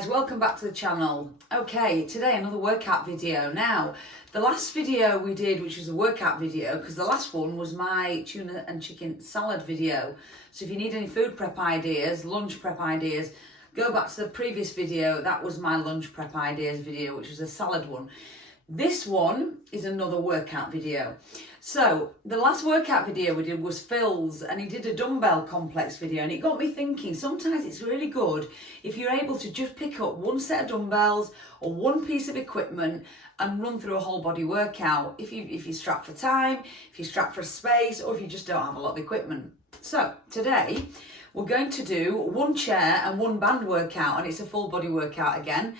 guys, welcome back to the channel. Okay, today another workout video. Now, the last video we did, which was a workout video, because the last one was my tuna and chicken salad video. So if you need any food prep ideas, lunch prep ideas, go back to the previous video. That was my lunch prep ideas video, which was a salad one. This one is another workout video. So the last workout video we did was Phil's, and he did a dumbbell complex video, and it got me thinking sometimes it's really good if you're able to just pick up one set of dumbbells or one piece of equipment and run through a whole body workout if you're strapped for time, if you're strapped for space, or if you just don't have a lot of equipment. So today we're going to do one chair and one band workout, and it's a full body workout again,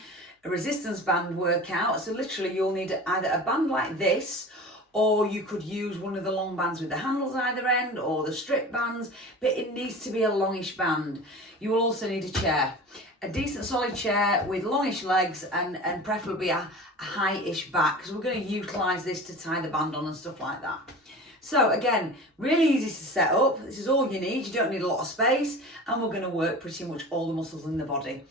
a resistance band workout. So literally you'll need either a band like this, or you could use one of the long bands with the handles either end, or the strip bands, but it needs to be a longish band. You will also need a chair, a decent solid chair with longish legs and preferably a high-ish back, because we're going to utilise this to tie the band on and stuff like that. So again, really easy to set up. This is all you need. You don't need a lot of space, and we're going to work pretty much all the muscles in the body.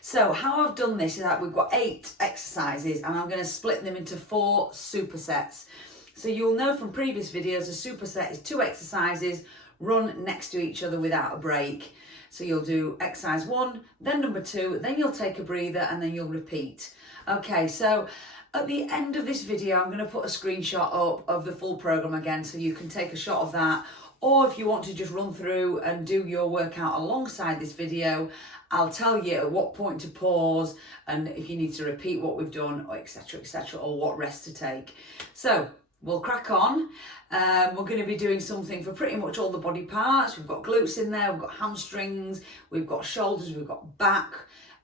So how I've done this is that we've got 8 exercises, and I'm going to split them into 4 supersets. So you'll know from previous videos, a superset is 2 exercises run next to each other without a break. So you'll do exercise 1, then number 2, then you'll take a breather, and then you'll repeat. Okay, so at the end of this video, I'm going to put a screenshot up of the full program again, so you can take a shot of that. Or if you want to just run through and do your workout alongside this video, I'll tell you at what point to pause and if you need to repeat what we've done, or etc, or what rest to take. So we'll crack on. We're going to be doing something for pretty much all the body parts. We've got glutes in there, we've got hamstrings, we've got shoulders, we've got back,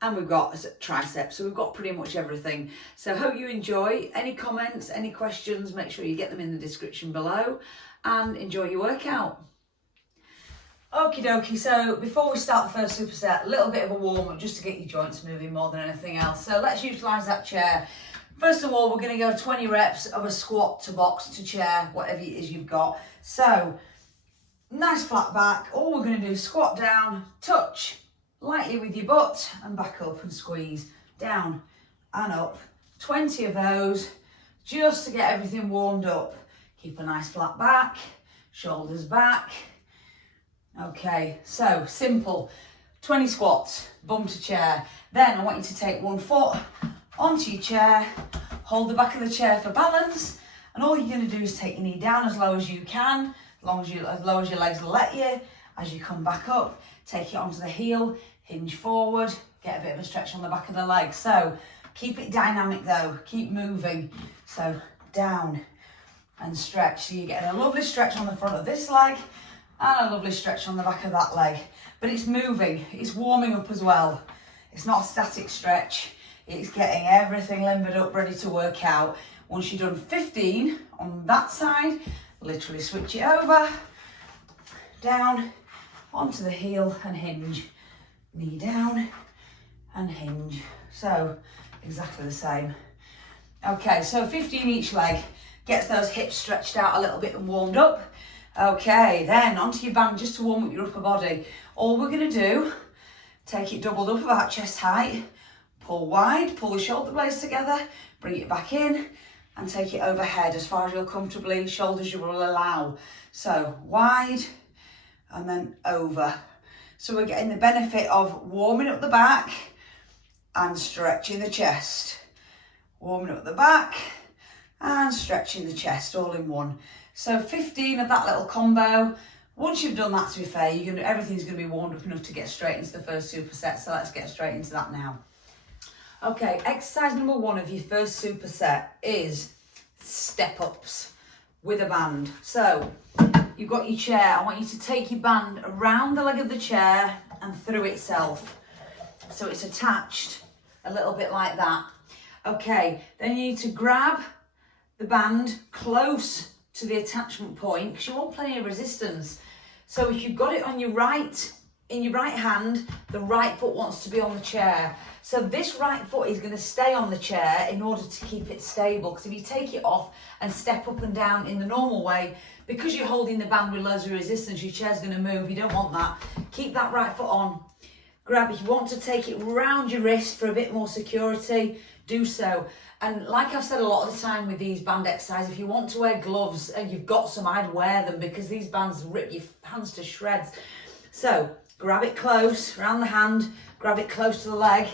and we've got triceps. So we've got pretty much everything. So hope you enjoy. Any comments, any questions, make sure you get them in the description below, and enjoy your workout. Okie dokie, so before we start the first superset, a little bit of a warm up just to get your joints moving more than anything else. So let's utilise that chair. First of all, we're going to go 20 reps of a squat to box to chair, whatever it is you've got. So, nice flat back. All we're going to do is squat down, touch lightly with your butt, and back up and squeeze down and up. 20 of those just to get everything warmed up. Keep a nice flat back, shoulders back. Okay, so simple. 20 squats, bum to chair. Then I want you to take one foot onto your chair, hold the back of the chair for balance, and all you're going to do is take your knee down as low as you can, as low as your legs will let you. As you come back up, take it onto the heel, hinge forward, get a bit of a stretch on the back of the leg. So keep it dynamic though, keep moving. So down and stretch. So you're getting a lovely stretch on the front of this leg and a lovely stretch on the back of that leg. But it's moving, it's warming up as well. It's not a static stretch. It's getting everything limbered up, ready to work out. Once you've done 15 on that side, literally switch it over, down, onto the heel and hinge. Knee down and hinge. So exactly the same. Okay, so 15 each leg. Gets those hips stretched out a little bit and warmed up. Okay, then onto your band just to warm up your upper body. All we're going to do, take it doubled up about chest height. Pull wide, pull the shoulder blades together, bring it back in, and take it overhead as far as you'll comfortably, shoulders you will allow. So wide, and then over. So we're getting the benefit of warming up the back and stretching the chest. Warming up the back and stretching the chest all in one. So 15 of that little combo. Once you've done that, to be fair, everything's going to be warmed up enough to get straight into the first superset. So let's get straight into that now. Okay, exercise number 1 of your first superset is step ups with a band. So you've got your chair. I want you to take your band around the leg of the chair and through itself. So it's attached a little bit like that. Okay, then you need to grab the band close to the attachment point because you want plenty of resistance. So if you've got it on your right, in your right hand, the right foot wants to be on the chair. So this right foot is going to stay on the chair in order to keep it stable, because if you take it off and step up and down in the normal way, because you're holding the band with loads of resistance, your chair's going to move. You don't want that. Keep that right foot on. grab. If you want to take it round your wrist for a bit more security, do so. And like I've said a lot of the time with these band exercises, if you want to wear gloves and you've got some, I'd wear them because these bands rip your hands to shreds. So grab it close around the hand, grab it close to the leg.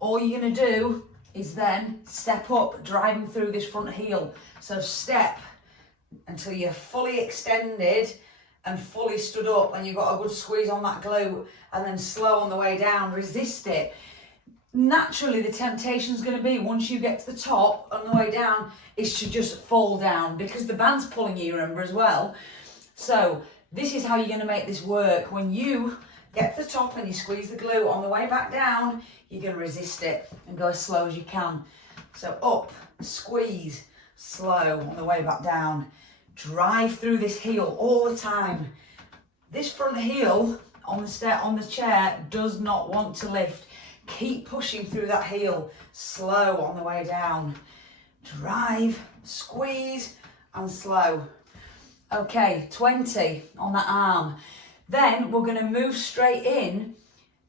All you're going to do is then step up, driving through this front heel. So step until you're fully extended and fully stood up and you've got a good squeeze on that glute, and then slow on the way down, resist it. Naturally, the temptation is going to be, once you get to the top, on the way down, is to just fall down because the band's pulling you, remember, as well. So this is how you're going to make this work. When you get to the top and you squeeze the glute, on the way back down, you're going to resist it and go as slow as you can. So up, squeeze, slow on the way back down. Drive through this heel all the time. This front heel on the chair does not want to lift. Keep pushing through that heel, slow on the way down. Drive, squeeze, and slow. Okay, 20 on that arm. Then we're going to move straight in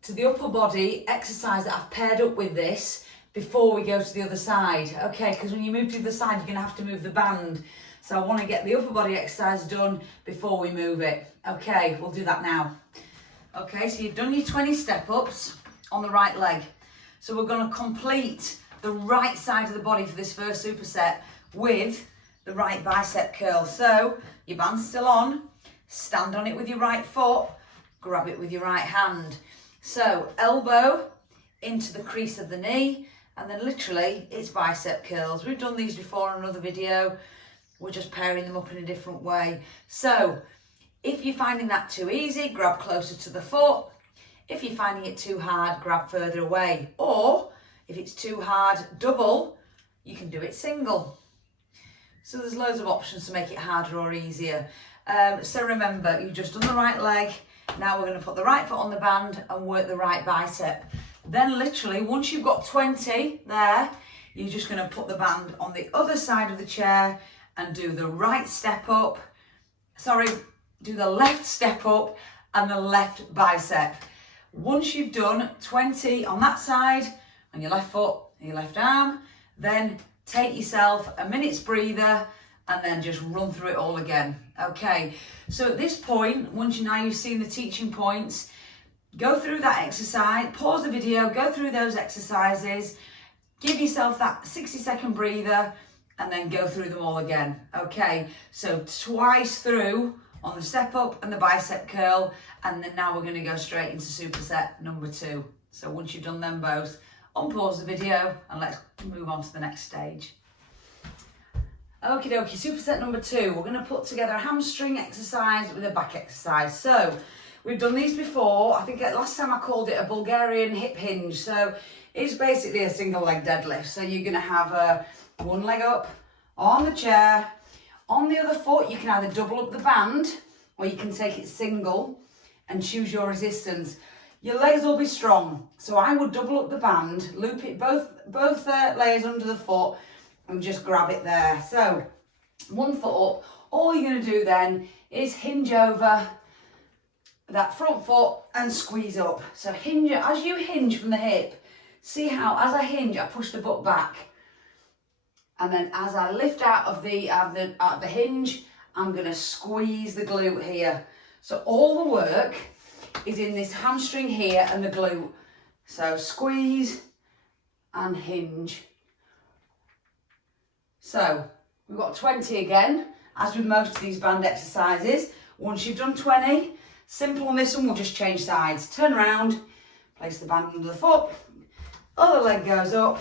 to the upper body exercise that I've paired up with this before we go to the other side. Okay, because when you move to the other side, you're going to have to move the band. So I want to get the upper body exercise done before we move it. Okay, we'll do that now. Okay, so you've done your 20 step-ups on the right leg. So we're going to complete the right side of the body for this first superset with the right bicep curl. So your band's still on, stand on it with your right foot, grab it with your right hand. So elbow into the crease of the knee, and then literally it's bicep curls. We've done these before in another video. We're just pairing them up in a different way. So if you're finding that too easy, grab closer to the foot. If you're finding it too hard, grab further away. Or if it's too hard, double, you can do it single. So there's loads of options to make it harder or easier. So remember, you've just done the right leg. Now we're going to put the right foot on the band and work the right bicep. Then literally, once you've got 20 there, you're just going to put the band on the other side of the chair and do the right step up. Do the left step up and the left bicep. Once you've done 20 on that side, on your left foot and your left arm, then take yourself a minute's breather and then just run through it all again. Okay, so at this point, once you've seen the teaching points, go through that exercise, pause the video, go through those exercises, give yourself that 60-second breather, and then go through them all again. Okay, so twice through on the step up and the bicep curl, and then now we're going to go straight into superset number 2. So once you've done them both, unpause the video and let's move on to the next stage. Okie dokie, superset number 2, we're going to put together a hamstring exercise with a back exercise. So we've done these before. I think last time I called it a Bulgarian Hip Hinge. So it's basically a single leg deadlift. So you're going to have one leg up on the chair. On the other foot, you can either double up the band or you can take it single and choose your resistance. Your legs will be strong. So I would double up the band, loop it both layers under the foot and just grab it there. So one foot up. All you're going to do then is hinge over that front foot and squeeze up. So hinge, as you hinge from the hip, see how as I hinge, I push the butt back. And then as I lift out of the hinge, I'm going to squeeze the glute here. So all the work is in this hamstring here and the glute. So squeeze and hinge. So we've got 20 again, as with most of these band exercises. Once you've done 20, simple on this one, we'll just change sides. Turn around, place the band under the foot, other leg goes up.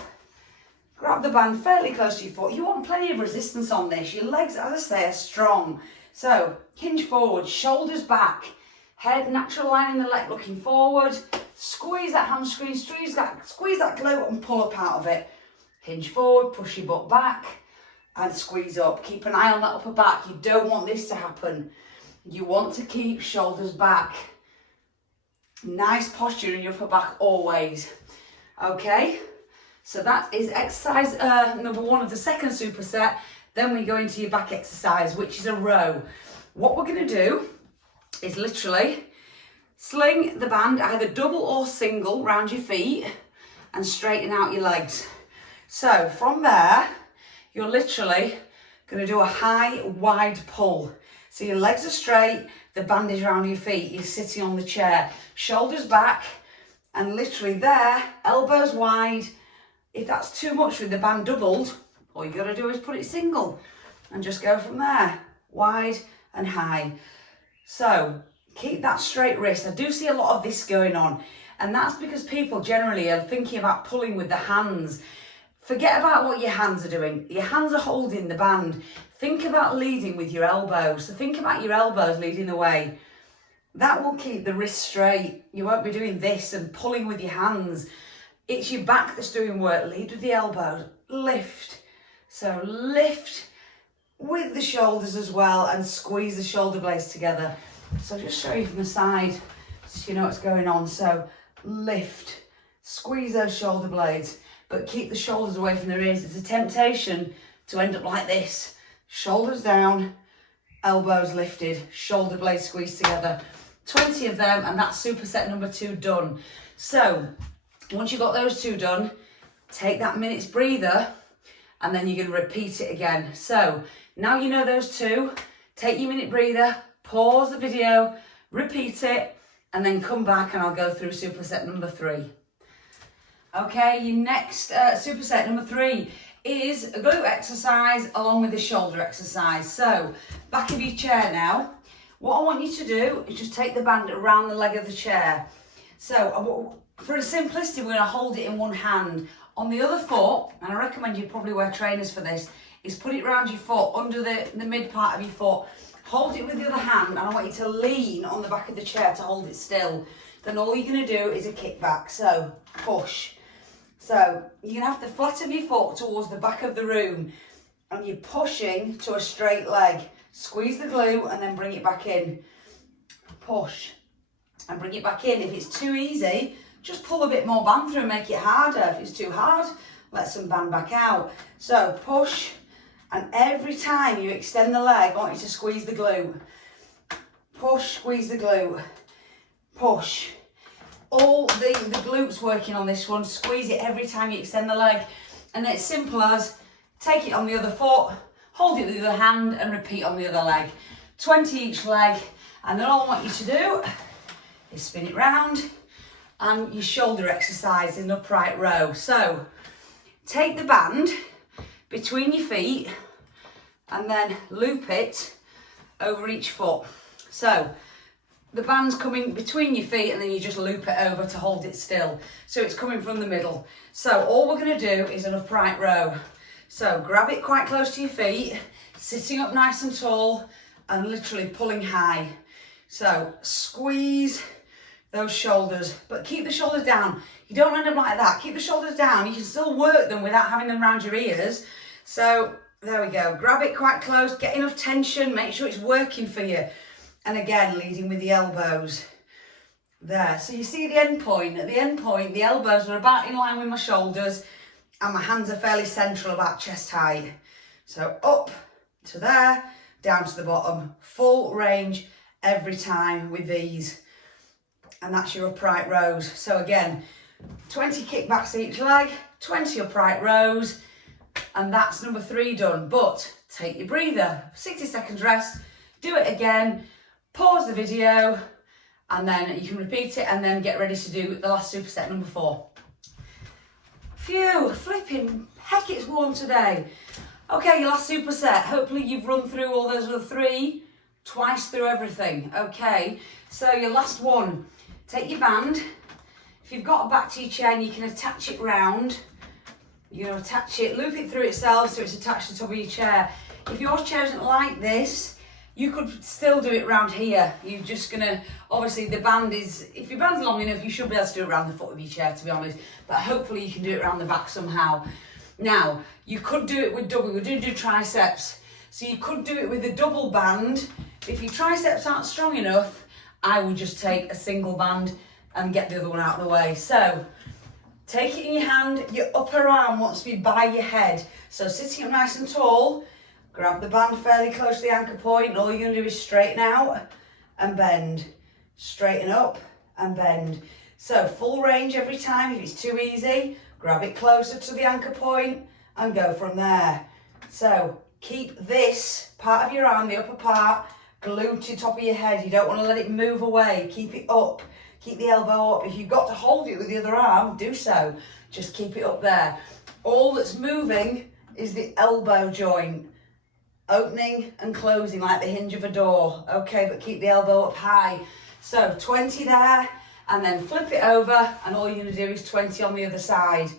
Grab the band fairly close to your foot. You want plenty of resistance on this. Your legs, as I say, are strong. So hinge forward, shoulders back, head natural line in the leg looking forward. Squeeze that hamstring, squeeze that glute and pull up out of it. Hinge forward, push your butt back and squeeze up. Keep an eye on that upper back. You don't want this to happen. You want to keep shoulders back. Nice posture in your upper back always. Okay. So that is exercise number 1 of the second superset. Then we go into your back exercise, which is a row. What we're going to do is literally Sling the band either double or single round your feet and straighten out your legs. So from there, you're literally going to do a high, wide pull. So your legs are straight, the band is around your feet, you're sitting on the chair, shoulders back, and literally there, elbows wide. If that's too much with the band doubled, all you got to do is put it single and just go from there, wide and high. So keep that straight wrist. I do see a lot of this going on, and that's because people generally are thinking about pulling with the hands. Forget about what your hands are doing. Your hands are holding the band. Think about leading with your elbows. So think about your elbows leading the way. That will keep the wrist straight. You won't be doing this and pulling with your hands. It's your back that's doing work. Lead with the elbows. Lift. So lift with the shoulders as well and squeeze the shoulder blades together. So I'll just show you from the side so you know what's going on. So lift, squeeze those shoulder blades, but keep the shoulders away from the ears. It's a temptation to end up like this. Shoulders down, elbows lifted, shoulder blades squeezed together. 20 of them, and that's superset number 2 done. So once you've got those 2 done, take that minute's breather, and then you're going to repeat it again. So now you know those 2, take your minute breather, pause the video, repeat it, and then come back and I'll go through superset number 3. Okay, your next superset number 3 is a glute exercise along with a shoulder exercise. So back of your chair now. What I want you to do is just take the band around the leg of the chair. So for a simplicity, we're going to hold it in one hand. On the other foot, and I recommend you probably wear trainers for this, is put it around your foot, under the mid part of your foot. Hold it with the other hand, and I want you to lean on the back of the chair to hold it still. Then all you're going to do is a kickback. So push. So you're going to have the flat of your foot towards the back of the room, and you're pushing to a straight leg. Squeeze the glute and then bring it back in. Push and bring it back in. If it's too easy, just pull a bit more band through and make it harder. If it's too hard, let some band back out. So push, and every time you extend the leg, I want you to squeeze the glute. Push, squeeze the glute. Push. All the glutes working on this one. Squeeze it every time you extend the leg. And it's simple as take it on the other foot, hold it with the other hand, and repeat on the other leg. 20 each leg. And then all I want you to do is spin it round, and your shoulder exercise in upright row. So take the band between your feet and then loop it over each foot. So the band's coming between your feet, and then you just loop it over to hold it still. So it's coming from the middle. So all we're going to do is an upright row. So grab it quite close to your feet, sitting up nice and tall, and literally pulling high. So squeeze those shoulders, but keep the shoulders down. You don't end up like that. Keep the shoulders down. You can still work them without having them around your ears. So there we go. Grab it quite close, get enough tension, make sure it's working for you. And again, leading with the elbows. There. So you see the end point. At the end point, the elbows are about in line with my shoulders, and my hands are fairly central, about chest height. So up to there, down to the bottom. Full range every time with these. And that's your upright rows. So again, 20 kickbacks each leg, 20 upright rows, and that's number 3 done. But take your breather, 60 seconds rest, do it again, pause the video, and then you can repeat it, and then get ready to do the last superset, number 4. Phew, flipping heck, it's warm today. Okay, your last superset. Hopefully you've run through all those other 3, twice through everything. Okay, so your last one. Take your band. If you've got a back to your chair and you can attach it round, you're going to attach it, loop it through itself so it's attached to the top of your chair. If your chair isn't like this, you could still do it round here. You're just going to, obviously the band is, if your band's long enough, you should be able to do it around the foot of your chair, to be honest. But hopefully you can do it around the back somehow. Now, you could do it with double, we're going to do triceps. So you could do it with a double band. If your triceps aren't strong enough, I would just take a single band and get the other one out of the way. So take it in your hand, your upper arm wants to be by your head. So sitting up nice and tall, grab the band fairly close to the anchor point, and all you're going to do is straighten out and bend. straighten up and bend. So full range every time. If it's too easy, grab it closer to the anchor point and go from there. So keep this part of your arm, the upper part, glued to the top of your head. You don't want to let it move away. Keep it up. Keep the elbow up. If you've got to hold it with the other arm, do so. Just keep it up there. All that's moving is the elbow joint, opening and closing like the hinge of a door. Okay, but keep the elbow up high. So 20 there, and then flip it over, and all you're going to do is 20 on the other side.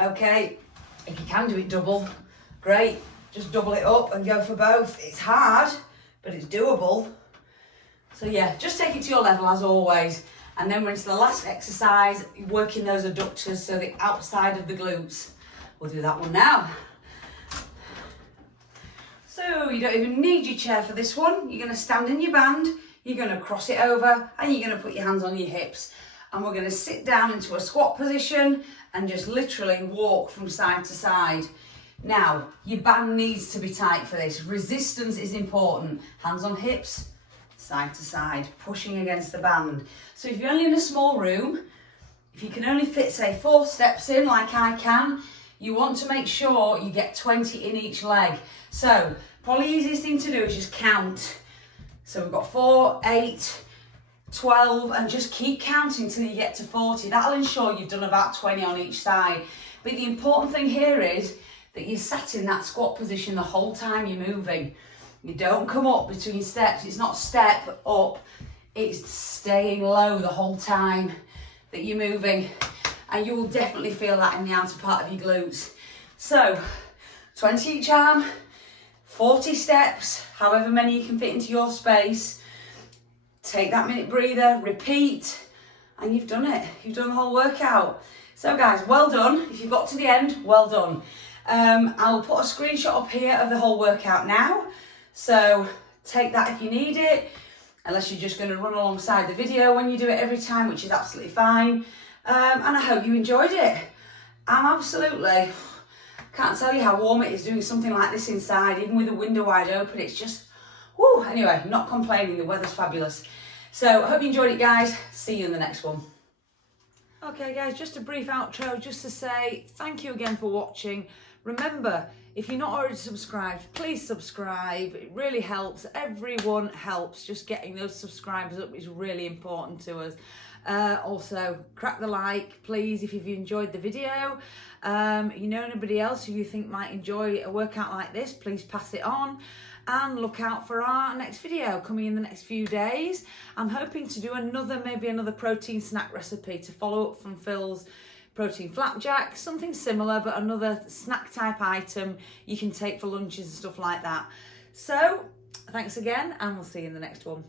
Okay, if you can do it double, great. Just double it up and go for both. It's hard, but it's doable. So yeah, just take it to your level as always. And then we're into the last exercise, working those adductors, so the outside of the glutes. We'll do that one now. So you don't even need your chair for this one. You're going to stand in your band, you're going to cross it over, and you're going to put your hands on your hips. And we're going to sit down into a squat position and just literally walk from side to side. Now, your band needs to be tight for this. Resistance is important. Hands on hips, side to side, pushing against the band. So if you're only in a small room, if you can only fit, say, 4 steps in like I can, you want to make sure you get 20 in each leg. So probably the easiest thing to do is just count. So we've got 4, 8, 12, and just keep counting till you get to 40. That'll ensure you've done about 20 on each side. But the important thing here is that you're sat in that squat position the whole time you're moving. You don't come up between steps. It's not step up, it's staying low the whole time that you're moving. And you will definitely feel that in the outer part of your glutes. So 20 each arm, 40 steps, however many you can fit into your space. Take that minute breather, repeat, and you've done it. You've done the whole workout. So guys, well done. If you've got to the end, well done. I'll put a screenshot up here of the whole workout now. So take that if you need it, unless you're just going to run alongside the video when you do it every time, which is absolutely fine. And I hope you enjoyed it. Can't tell you how warm it is doing something like this inside, even with the window wide open. It's just, whoo. Anyway, not complaining, the weather's fabulous. So I hope you enjoyed it, guys. See you in the next one. Okay guys, just a brief outro just to say thank you again for watching. Remember, if you're not already subscribed, please subscribe. It really helps. Everyone helps. Just getting those subscribers up is really important to us. Also, crack the like, please, if you've enjoyed the video. You know anybody else who you think might enjoy a workout like this, please pass it on. And look out for our next video coming in the next few days. I'm hoping to do maybe another protein snack recipe to follow up from Phil's protein flapjack, something similar, but another snack type item you can take for lunches and stuff like that. So thanks again, and we'll see you in the next one.